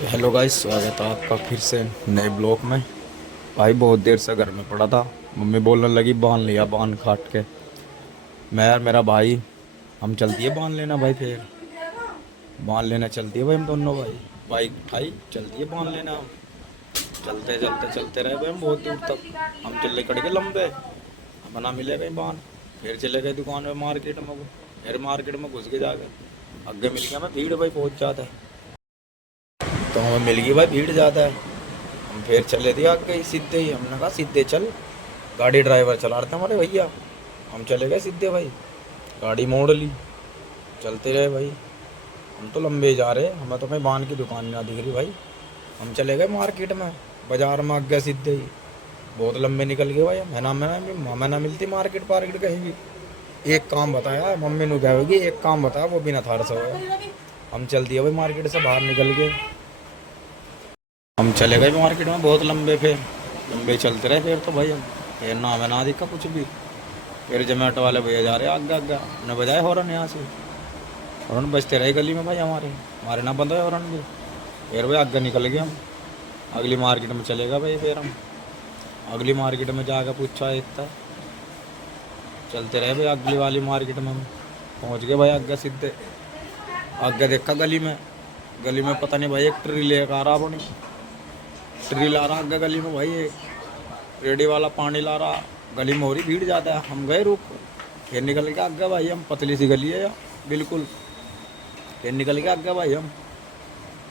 तो hello guys, स्वागत है आपका फिर से नए ब्लॉग में। भाई बहुत देर से घर में पड़ा था। मम्मी बोलने लगी बांध लिया, बांध काट के। मैं और मेरा भाई हम चलती है बांध लेना भाई। फिर बांध लेना चलती है भाई, हम दोनों भाई बाइक उठाई चलती है बांध लेना। हम चलते चलते चलते रहे भाई हम बहुत दूर तक। हम चले कट गए लंबे, हमें ना मिले कहीं बांध। फिर चले गए दुकान में, मार्केट में। फिर मार्केट में घुस के जाके आगे मिल गया हमें भीड़ भाई बहुत ज़्यादा है। तो हमें मिल गई भाई भीड़ ज़्यादा है। हम फिर चले थे आगे ही सीधे ही। हमने कहा सीधे चल, गाड़ी ड्राइवर चला रहे थे हमारे भैया। हम चले गए सीधे भाई, गाड़ी मोड़ ली, चलते रहे भाई। हम तो लंबे जा रहे, हमें तो कहीं बांध की दुकान ना दिख रही भाई। हम चले गए मार्केट में, बाजार में आगे सीधे ही। बहुत लंबे निकल गए भाई। हमें ना मिलती मार्केट पार्केट कहीं भी। एक काम बताया मम्मी ने, क्या होगी एक काम बताया, वो भी ना थार से होया। हम चल दिए भाई मार्केट से बाहर निकल के। हम चले गए मार्केट में बहुत लंबे। फिर लंबे चलते रहे फिर तो भाई हम। फिर ना हमें ना दिखा कुछ भी। फिर जोमेटो वाले भैया जा रहे आगे आगे, हमने बजाए हॉर्न यहाँ से। हॉर्न बजते रहे गली में भाई, हमारे हमारे ना बंद हो हॉर्न भी। फिर भाई आगे निकल गए हम, अगली मार्केट में चलेगा भाई। फिर हम अगली मार्केट में जाकर पूछा इतना, चलते रहे भाई अगली वाली मार्केट में। हम पहुँच गए भाई आगे सीधे। आगे देखा गली में पता नहीं भाई एक ट्री लेकर आ रहा अपनी। ट्री ला रहा आगे गली में भाई, एक रेडी वाला पानी ला रहा। गली में हो रही भीड़ ज़्यादा है, हम गए रुक। फिर निकल के आगे भाई हम, पतली सी गली है यार बिल्कुल। फिर निकल के आगे भाई हम,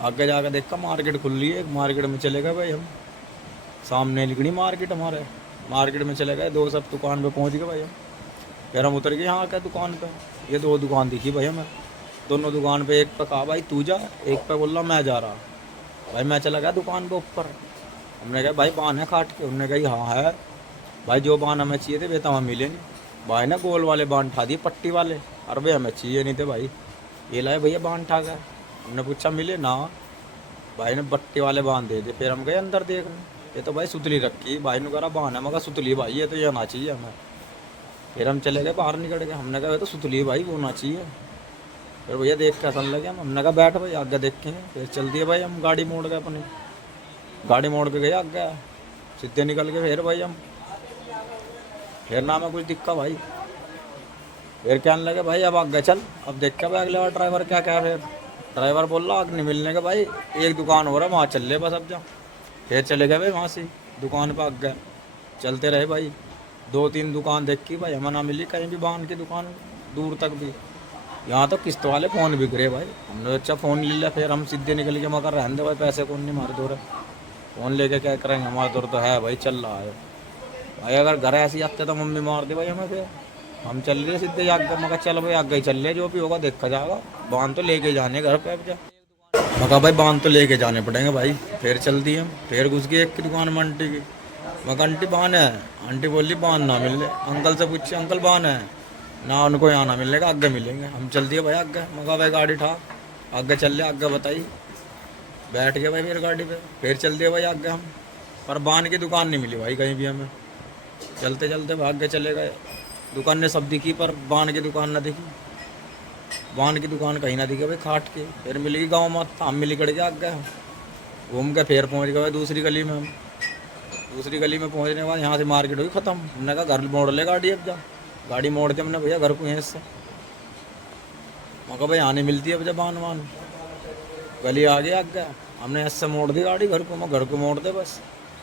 आगे जाकर देखा मार्केट खुल रही है। मार्केट में चले गए भाई हम, सामने निकली मार्केट हमारे। मार्केट में चले गए, दो सब दुकान पे पहुंच गए भाई हम। फिर हम उतर गए यहाँ क्या दुकान पे। ये दो दुकान दिखी भाई हमें। दोनों दुकान पे, एक पे कहा भाई तू जा, एक पे बोल रहा मैं जा रहा। भाई मैं चला गया दुकान के ऊपर। हमने कहा भाई बान है काट के। उन्होंने कही हाँ है भाई, जो बान हमें चाहिए थे वे तो हमें मिले नहीं। भाई ने गोल वाले बान उठा दिए, पट्टी वाले। अरे भाई हमें चाहिए नहीं थे भाई, ये लाए भैया बान उठा गए। हमने पूछा मिले ना, भाई ने पट्टी वाले बांध दे दिए। फिर हम गए अंदर देखने, ये तो भाई सुतली रखी। भाई ने कहा बान है, मगर सुतली भाई ये तो ये होना चाहिए हमें। फिर हम चले गए बाहर निकल गए, हमने कहा तो सुतली भाई वो होना चाहिए। फिर भैया देख के हंसन लगे हम। हमने कहा बैठ भाई आगे देखें। फिर चल दिए भाई हम, गाड़ी मोड़ गए अपनी। गाड़ी मोड़ के गए आगे, सीधे निकल के। फिर भाई हम, फिर ना हमें कुछ दिक्का भाई। फिर कहने लगे भाई अब आगे चल, अब देख के भाई अगले बार ड्राइवर क्या क्या। फिर ड्राइवर बोल रहा आग नहीं मिलने के भाई, एक दुकान हो रहा है वहाँ चल ले बस अब जा। फिर चले गए भाई वहाँ से दुकान पर आगे। चलते रहे भाई, दो तीन दुकान देख की भाई, हमें ना मिली कहीं भी बांध की दुकान दूर तक भी। यहाँ तो किस्त वाले फ़ोन बिक रहे भाई। हमने अच्छा फ़ोन ले लिया। फिर हम सीधे निकल के, मगर रहने दे भाई पैसे कौन नहीं मारे दो। फ़ोन लेके क्या करेंगे, हमारे दौर तो है भाई चल रहा है भाई। अगर घर ऐसे ही आते तो मम्मी मार दे भाई हमें। फिर हम चल रहे सीधे आगे, मगर चल भाई आगे ही चल रहे, जो भी होगा देखा जाएगा। बांध तो लेके जाने घर पे अब जा, मगर भाई बांध तो लेके जाने पड़ेंगे भाई। फिर चल दिए हम, फिर घुस गए एक की दुकान में आंटी की। मगर आंटी बांध है। आंटी बोली बांध ना मिल रहे। अंकल से पूछे अंकल बांध है ना, उनको यहाँ ना मिलने का, आगे मिलेंगे। हम चल दिए भाई आगे, मगा भाई गाड़ी उठा आगे चल रहे। आगे बताई, बैठ गए भाई फिर गाड़ी पे। फिर चल दिए भाई आगे हम, पर बान की दुकान नहीं मिली भाई कहीं भी हमें। चलते चलते भाग के चले गए। दुकानें सब दिखी पर बान की दुकान ना दिखी। बान की दुकान कहीं ना दिखी भाई खाट के। फिर मिल गई गाँव में, हम मिली कड़ के आगे घूम के। फिर पहुँच गए भाई दूसरी गली में हम। दूसरी गली में पहुँचने के बाद यहाँ से मार्केट हुई ख़त्म। हमने कहा घर मोड़ ले गाड़ी अब जा। गाड़ी मोड़ के हमने भैया घर को यहाँ से, मगर भाई आने मिलती है अब जब बान वान। गली आगे आगे हमने ऐसे मोड़ दी गाड़ी घर को, मैं घर को मोड़ दे बस।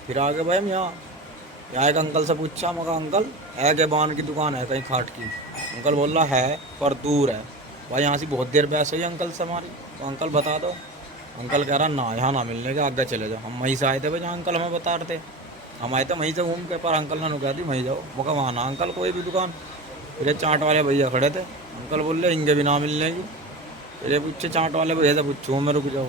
फिर आगे भाई हम यहाँ एक अंकल से पूछा, मगर अंकल है क्या बान की दुकान है कहीं खाट की। अंकल बोल रहा है पर दूर है भाई, यहाँ से बहुत देर बहस हुई अंकल से हमारी। तो अंकल बता दो। अंकल कह रहा ना यहाँ ना मिलने का, आगे चले जाओ। हम वहीं से आए थे भाई जहाँ अंकल हमें बता रहे थे। हम आए थे वहीं से घूम के, पर अंकल ने कहा दी वहीं जाओ। मगर वहाँ ना अंकल कोई भी दुकान। फिर चाट वाले भैया खड़े थे, अंकल बोल रहे इंगे भी ना मिलने की। फिर ये पूछे चाट वाले भैया से पूछो मैं, रुक जाओ।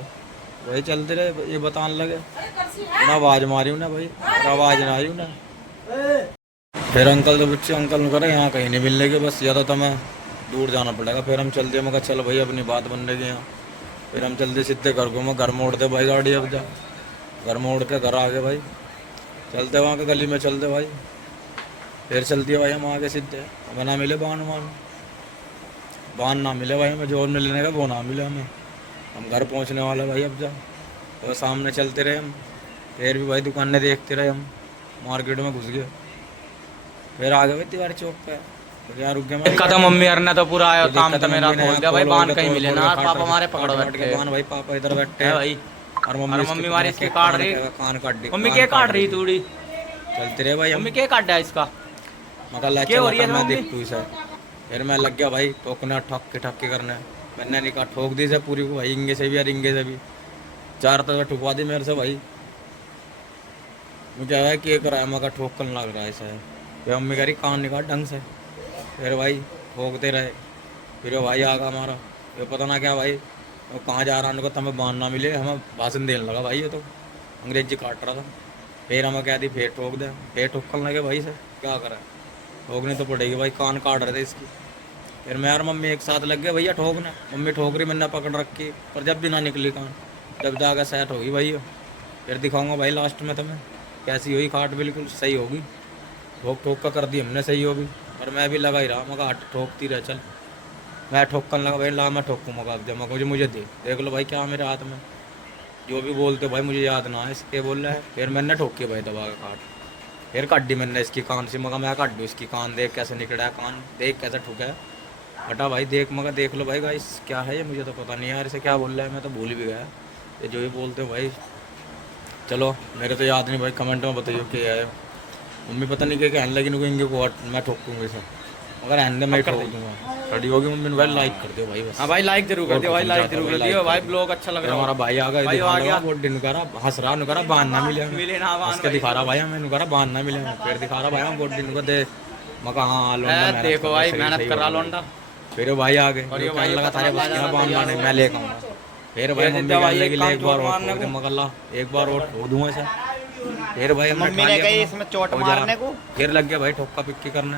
वही चलते रहे, ये बताने लगे ना, आवाज़ मारी उन्हें भाई, आवाज़ ना आई उन्हें। फिर अंकल से पूछे, अंकल ने कहा यहाँ कहीं नहीं मिलने के, बस ज़्यादा तो मैं दूर जाना पड़ेगा। फिर हम चल दिए, मगर चल भाई अपनी बात बन रही यहाँ। फिर हम चलते सीधे घर को, मैं घर मोड़ दे भाई गाड़ी अब जा। घर मोड़ के घर आ गए भाई। चलते वहाँ के गली में चलते भाई। फिर चलती है भाई हम आगे सीधे, हमें ना मिले बान वान। बान ना मिले भाई हमें, जो मिलने का वो ना मिले हमें। हम घर पहुँचने वाले भाई अब जा। और सामने चलते रहे हम, फिर भी भाई दुकानें देखते रहे हम, मार्केट में घुस गए, फिर आ गए भाई तिवारी चौक पे। तो क्या रुक गया मैं, कदम मम्मी अरने तो पूरा आया काम दिक्कत तो मेरा मम्मी ने खोल दिया भाई, खोल बांध के कहीं तोड़ मिले फोड़ ना, के काट पापा हमारे काट पकड़ो काट के बैठे बांध भाई, पापा इधर बैठे है हैं भाई। और और मम्मी मम्मी हमारी इसके काट रही, कान काट दी, मम्मी कान के काट काट रही दी। तूड़ी, चलते रहे भाई हम, मम्मी के काट दिया इसका, मगर ला क्या हो रही चला है मैं मम्मी? देख तू इसे। फिर मैं लग गया भाई ठोकना, ठक के करने। मैंने नहीं कहा ठोक दी से पूरी को भाई, इंगे से भी और इंगे से भी, चार तरफ ठुकवा दी मेरे से भाई। मुझे है कि एक मगर ठोक कर लग रहा है ऐसा है। फिर मम्मी कह रही कान निकाल ढंग से, फिर भाई ठोकते रहे। फिर वो भाई आ गया हमारा, ये पता ना क्या भाई, वो कहाँ जा रहा है, हमें बांध ना मिले, हमें भाषण देने लगा भाई, ये तो अंग्रेजी काट रहा था। फिर हमें क्या दी, फिर ठोक दे, फिर ठोकने लगे भाई से, क्या करें, ठोकनी तो पड़ेगी भाई, कान काट रहे थे इसकी। फिर मैं और मम्मी एक साथ लग गए भैया ठोकने, मम्मी ठोक रही, मैंने पकड़ रखी, पर जब भी ना निकली कान, जब जाकर सेट होगी भाई, फिर दिखाऊंगा भाई लास्ट में तुम्हें कैसी हुई काट, बिल्कुल सही होगी। ठोक ठोक कर दी हमने, सही होगी। पर मैं भी लगा ही रहा, मगर हट ठोकती रह चल। मैं ठोकने लगा भाई, ला मैं ठोकूँ, मगर जब मुझे मुझे देख लो भाई क्या मेरे हाथ में, जो भी बोलते हो भाई मुझे याद ना है, इसके बोल रहा है। फिर मैंने ठोकी भाई दबा के काट, फिर काट दी मैंने इसकी कान से, मगर मैं काट दूँ इसकी कान, देख कैसे निकला है कान, देख कैसे ठुका है, हटा भाई देख, मगर देख लो भाई गाइस क्या है ये, मुझे तो पता नहीं यार इसे क्या बोल रहा है, मैं तो भूल भी गया ये जो भी बोलते हो भाई। चलो मेरे तो याद नहीं भाई, कमेंट में बताइए क्या है। मम्मी पता नहीं क्या कहने लगी, इनके को मैं ठोकूंगा इसे, मगर एंड में ठोक दूंगा। रेडी होगी मम्मी ने भाई, लाइक कर दियो भाई बस। हाँ भाई लाइक जरूर कर दियो भाई, लाइक जरूर कर दियो भाई, ब्लॉग अच्छा लग रहा है। हमारा भाई आ भाई आ गया, गया, वो दिन करा हंस रहा, नुकरा बांध ना मिले मिले ना बांध, उसके दिखा रहा भाई हमें, नुकरा बांध ना मिले, फिर दिखा रहा भाई हम वो दिन को दे, मगर हाँ लौंडा देखो भाई मेहनत कर रहा लौंडा। फिर भाई आ गए, और ये कहने भाई लगा थारे बस की ना बांधना नहीं, मैं लेकर आऊंगा। फिर भाई मम्मी भाई कहने लगी, ले एक बार और मारने ठोक दे, को, मगर ला एक बार और ठोक दूंगा ऐसा। फिर भाई हमने मम्मी ठा ने लिया कही अपना, इसमें चोट हो जा। मारने को। फिर लग गया भाई ठोका पिक्की करने,